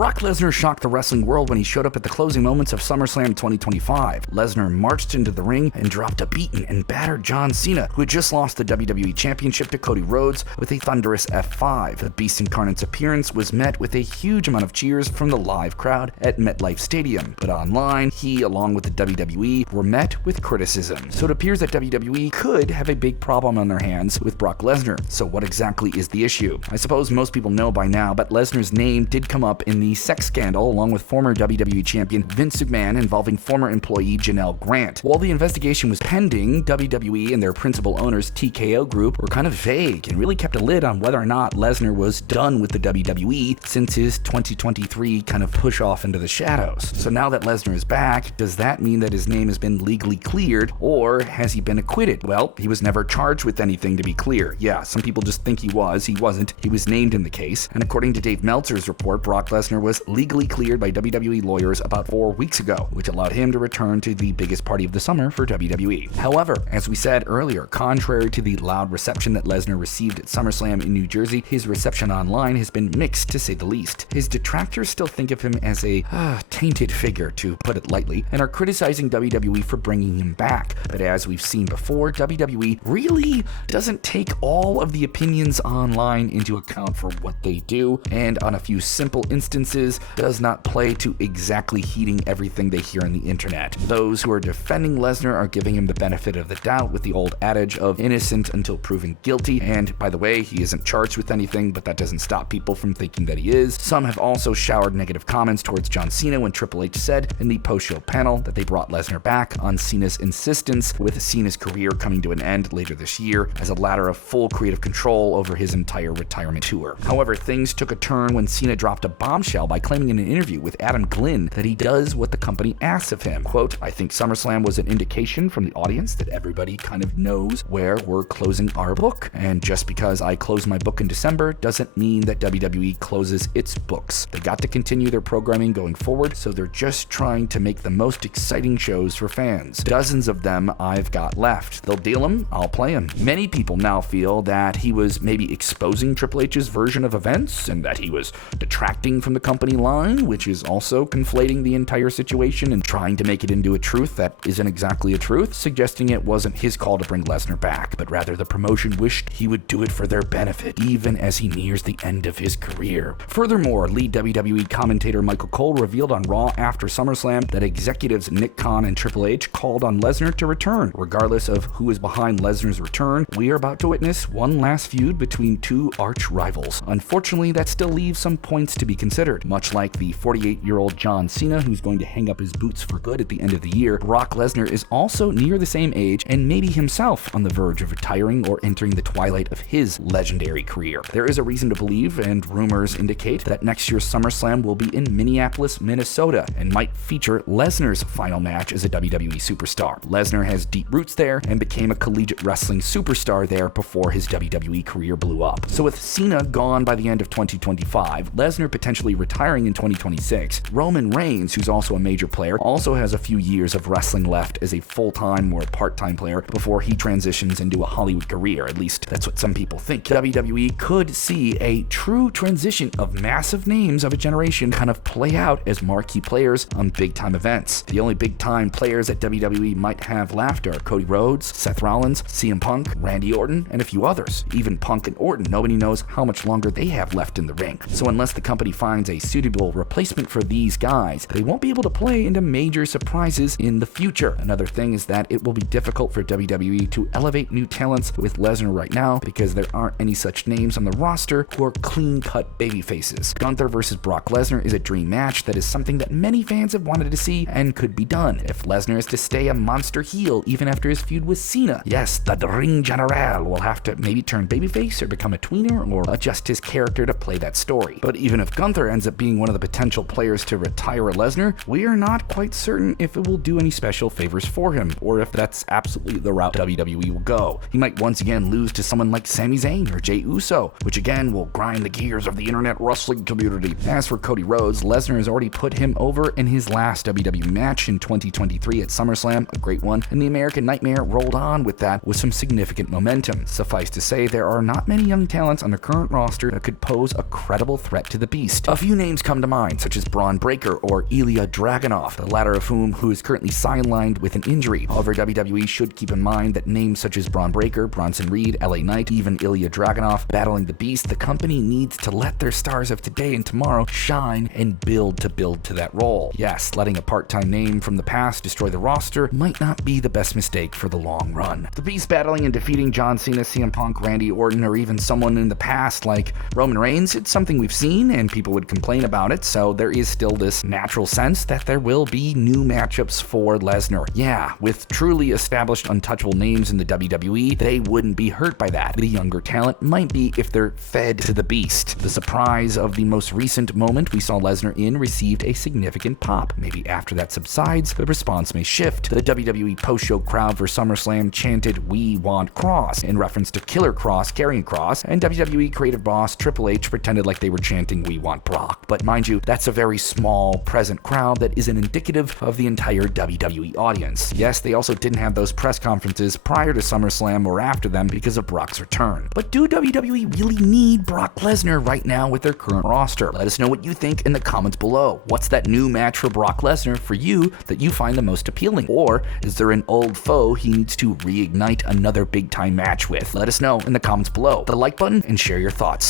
Brock Lesnar shocked the wrestling world when he showed up at the closing moments of SummerSlam 2025. Lesnar marched into the ring and dropped a beaten and battered John Cena, who had just lost the WWE Championship to Cody Rhodes with a thunderous F5. The Beast Incarnate's appearance was met with a huge amount of cheers from the live crowd at MetLife Stadium, but online, he, along with the WWE, were met with criticism. So it appears that WWE could have a big problem on their hands with Brock Lesnar. So what exactly is the issue? I suppose most people know by now, but Lesnar's name did come up in the sex scandal along with former WWE champion Vince McMahon involving former employee Janel Grant. While the investigation was pending, WWE and their principal owners TKO Group were kind of vague and really kept a lid on whether or not Lesnar was done with the WWE since his 2023 kind of push off into the shadows. So now that Lesnar is back, does that mean that his name has been legally cleared, or has he been acquitted? Well, he was never charged with anything, to be clear. Yeah, some people just think he was. He wasn't. He was named in the case. And according to Dave Meltzer's report, Brock Lesnar was legally cleared by WWE lawyers about 4 weeks ago, which allowed him to return to the biggest party of the summer for WWE. However, as we said earlier, contrary to the loud reception that Lesnar received at SummerSlam in New Jersey, his reception online has been mixed, to say the least. His detractors still think of him as a tainted figure, to put it lightly, and are criticizing WWE for bringing him back. But as we've seen before, WWE really doesn't take all of the opinions online into account for what they do, and on a few simple instances, does not play to exactly heeding everything they hear on the internet. Those who are defending Lesnar are giving him the benefit of the doubt with the old adage of innocent until proven guilty, and by the way, he isn't charged with anything, but that doesn't stop people from thinking that he is. Some have also showered negative comments towards John Cena when Triple H said in the post-show panel that they brought Lesnar back on Cena's insistence, with Cena's career coming to an end later this year as a latter of full creative control over his entire retirement tour. However, things took a turn when Cena dropped a bombshell by claiming in an interview with Adam Glynn that he does what the company asks of him. Quote, "I think SummerSlam was an indication from the audience that everybody kind of knows where we're closing our book, and just because I close my book in December doesn't mean that WWE closes its books. They got to continue their programming going forward, so they're just trying to make the most exciting shows for fans. Dozens of them I've got left. They'll deal them, I'll play them." Many people now feel that he was maybe exposing Triple H's version of events and that he was detracting from the company line, which is also conflating the entire situation and trying to make it into a truth that isn't exactly a truth, suggesting it wasn't his call to bring Lesnar back, but rather the promotion wished he would do it for their benefit, even as he nears the end of his career. Furthermore, lead WWE commentator Michael Cole revealed on Raw after SummerSlam that executives Nick Khan and Triple H called on Lesnar to return. Regardless of who is behind Lesnar's return, we are about to witness one last feud between two arch rivals. Unfortunately, that still leaves some points to be considered. Much like the 48-year-old John Cena, who's going to hang up his boots for good at the end of the year, Brock Lesnar is also near the same age and maybe himself on the verge of retiring or entering the twilight of his legendary career. There is a reason to believe, and rumors indicate, that next year's SummerSlam will be in Minneapolis, Minnesota, and might feature Lesnar's final match as a WWE superstar. Lesnar has deep roots there and became a collegiate wrestling superstar there before his WWE career blew up. So with Cena gone by the end of 2025, Lesnar potentially retiring in 2026, Roman Reigns, who's also a major player, also has a few years of wrestling left as a full-time or part-time player before he transitions into a Hollywood career. At least that's what some people think. WWE could see a true transition of massive names of a generation kind of play out as marquee players on big-time events. The only big-time players that WWE might have left are Cody Rhodes, Seth Rollins, CM Punk, Randy Orton, and a few others. Even Punk and Orton, nobody knows how much longer they have left in the ring. So unless the company finds a suitable replacement for these guys, they won't be able to play into major surprises in the future. Another thing is that it will be difficult for WWE to elevate new talents with Lesnar right now because there aren't any such names on the roster who are clean-cut babyfaces. Gunther versus Brock Lesnar is a dream match that is something that many fans have wanted to see and could be done if Lesnar is to stay a monster heel even after his feud with Cena. Yes, the Ring General will have to maybe turn babyface or become a tweener or adjust his character to play that story. But even if Gunther ends up being one of the potential players to retire Lesnar, we are not quite certain if it will do any special favors for him or if that's absolutely the route WWE will go. He might once again lose to someone like Sami Zayn or Jey Uso, which again will grind the gears of the internet wrestling community. As for Cody Rhodes, Lesnar has already put him over in his last WWE match in 2023 at SummerSlam, a great one, and the American Nightmare rolled on with that with some significant momentum. Suffice to say, there are not many young talents on the current roster that could pose a credible threat to the Beast. A few few names come to mind, such as Bron Breakker or Ilya Dragunov, the latter of whom is currently sidelined with an injury. However, WWE should keep in mind that names such as Bron Breakker, Bronson Reed, LA Knight, even Ilya Dragunov battling the Beast, the company needs to let their stars of today and tomorrow shine and build to that role. Yes, letting a part-time name from the past destroy the roster might not be the best mistake for the long run. The Beast battling and defeating John Cena, CM Punk, Randy Orton, or even someone in the past like Roman Reigns, it's something we've seen and people would complain about it, so there is still this natural sense that there will be new matchups for Lesnar. Yeah, with truly established untouchable names in the WWE, they wouldn't be hurt by that. The younger talent might be if they're fed to the Beast. The surprise of the most recent moment we saw Lesnar in received a significant pop. Maybe after that subsides, the response may shift. The WWE post-show crowd for SummerSlam chanted, "We want Cross," in reference to Killer Cross carrying Cross, and WWE creative boss Triple H pretended like they were chanting, "We want Brock." But mind you, that's a very small, present crowd that isn't indicative of the entire WWE audience. Yes, they also didn't have those press conferences prior to SummerSlam or after them because of Brock's return. But do WWE really need Brock Lesnar right now with their current roster? Let us know what you think in the comments below. What's that new match for Brock Lesnar for you that you find the most appealing? Or is there an old foe he needs to reignite another big time match with? Let us know in the comments below. Hit the like button and share your thoughts.